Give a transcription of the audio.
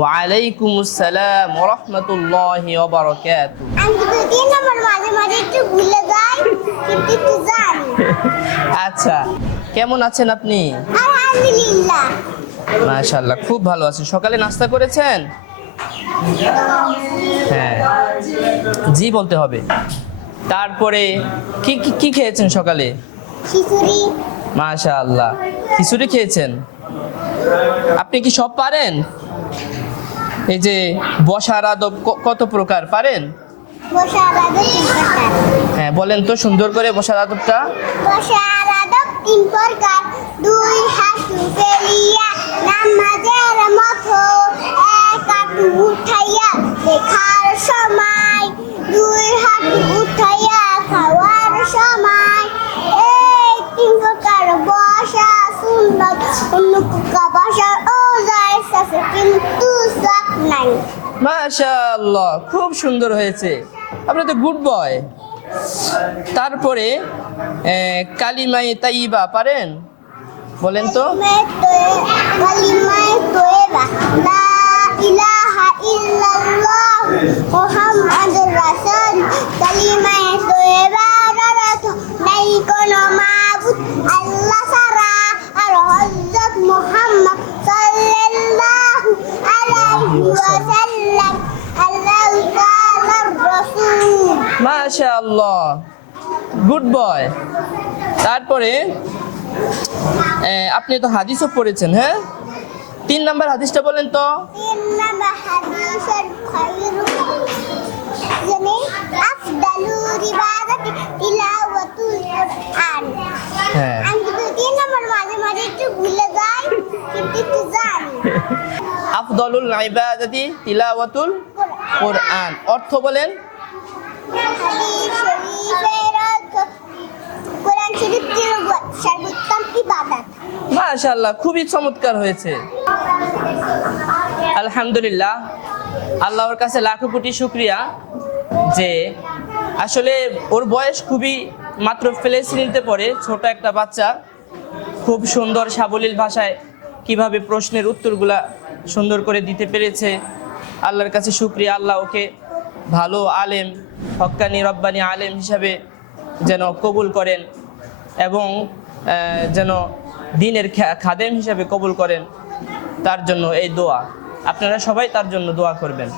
ওয়ালাইকুম আসসালাম ওরহমতুল্লাহি ওবারাকাতু আচ্ছা কেমন আছেন আপনি? আলহামদুলিল্লাহ। মাশাআল্লাহ খুব ভালো আছেন সকালে নাস্তা করেছেন? হ্যাঁ জি বলতে হবে। তারপরে কি কি- কি খেয়েছেন সকালে? খিচুড়ি। মাশাআল্লাহ খিচুড়ি খেয়েছেন? আপনি কি সব পারেন? এই যে বসার আদব কত প্রকার? পারেন? তিন প্রকার। হ্যাঁ বলেন তো সুন্দর করে বসার আদবটা। তিন প্রকার। দুই হাঁটু ফেলিয়া নামাজের মতো এক হাঁটু উঠাইয়া দেখার সময়। দুই হাঁটু উঠাইয়া খাওয়ার সময়। এই তিন প্রকার বসা সুন্দর অন্য প্রকার মাশাআল্লাহ খুব সুন্দর হয়েছে। আপনি তো গুড বয় তারপরে কালিমাই তাইবা পারেন? বলেন তো। কালিমাই তাইবা লা ইলাহা ইল্লাল্লাহ মুহাম্মাদুর রাসূল। তাইবা নাই কোনো মাবুদ। আল্লাহ আর হযরত গুড বয় তারপরে আপনি তো হাদিসও পড়েছেন হ্যাঁ? তিন নম্বর হাদিসটা বলেন তো। হ্যাঁ। আফদলুল ইবাদাতি তিলাওয়াতুল কোরআন। অর্থ বলেন? মাশাআল্লাহ, খুবই চমৎকার হয়েছে। আলহামদুলিল্লাহ, আল্লাহর কাছে লাখো কোটি শুক্রিয়া যে আসলে ওর বয়স খুবই মাত্র ফেলে শ্রেণীতে পড়ে, ছোট একটা বাচ্চা। খুব সুন্দর সাবলীল ভাষায় কীভাবে প্রশ্নের উত্তরগুলা সুন্দর করে দিতে পেরেছে। আল্লাহর কাছে সুপ্রিয়া আল্লাহ ওকে ভালো আলেম, হক্কানি রব্বানি আলেম হিসাবে যেন কবুল করেন এবং যেন দিনের খাদেম হিসাবে কবুল করেন। তার জন্য এই দোয়া। আপনারা সবাই তার জন্য দোয়া করবেন।